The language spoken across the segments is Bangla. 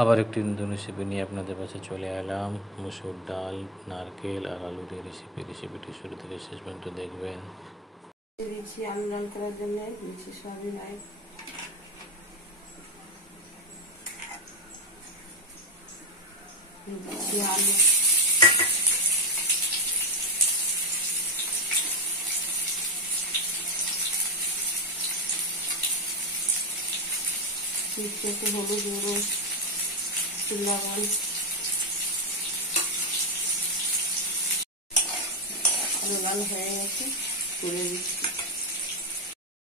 আবার একটি নতুন রেসিপি নিয়ে আপনাদের কাছে চলে এলাম। মুসুর ডাল, নারকেল আর আলু দিয়ে রেসিপিটি শুরু থেকে শেষ পর্যন্ত দেখবেন। দিচ্ছি আলু লাল করার জন্য দিচ্ছি সয়াবিন অয়েল, দিচ্ছি আলু, দিচ্ছি একটু হলুদ গুঁড়ো, লবণ, আলু লাল হয়ে গেছে তুলে দিচ্ছি।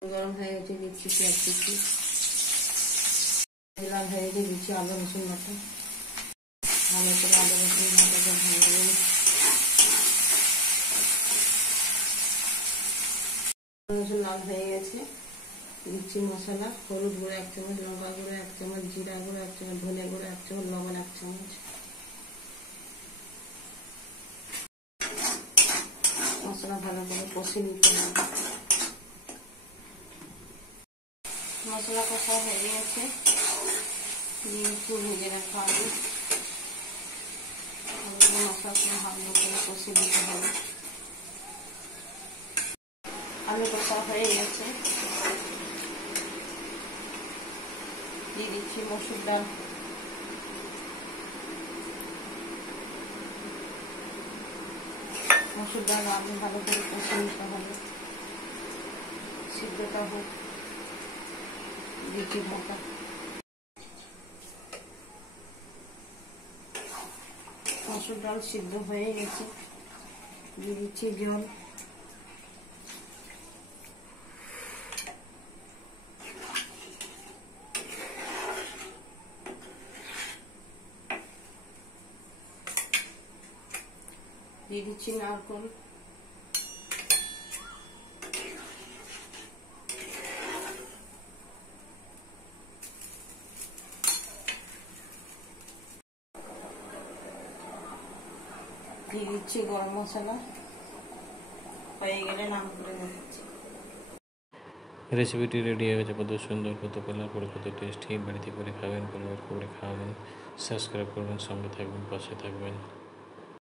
গরম হয়ে গেছে দিচ্ছি পেঁয়াজ কুচি, লাল হয়ে গেছে দিচ্ছি আদা রসুন বাটা, ভালো করে আদা রসুন বাটাটা ভেজে রসুন লাল হয়ে গেছে দিচ্ছি মশলা, হলুদ গুঁড়ো 1 চামচ, লঙ্কা গুঁড়ো 1 চামচ, জিরা গুঁড়ো 1 চামচ, ধনে গুঁড়ো 1 চামচ, লবণ 1 চামচ। মশলা ভালো করে কষে নিতে হবে। মশলা কষা হয়ে গেছে, দিয়ে একটু ভেজে রাখা হবে। মশলা ভালো করে কষে দিতে হবে। আলু কষা হয়ে গেছে, দিয়ে দিচ্ছি মসুর ডাল, মসুর ডাল আলু ভালো করে কষে নিতে হবে, সিদ্ধটা হোক। দিচ্ছি ঢাকা, মসুর ডাল সিদ্ধ হয়ে গেছে, দিয়ে দিচ্ছি জল, দিয়ে দিচ্ছি নারকেল, দিয়ে দিচ্ছি গরম মশলা। হয়ে গেলে নাম করে দেখাচ্ছি। রেসিপিটি রেডি হয়ে গেছে, কত সুন্দর, কত কালার করে, কত টেস্টি। বাড়িতে করে খাবেন, পরিবার করে খাওয়াবেন। সাবস্ক্রাইব করবেন, সঙ্গে থাকবেন, পাশে থাকবেন।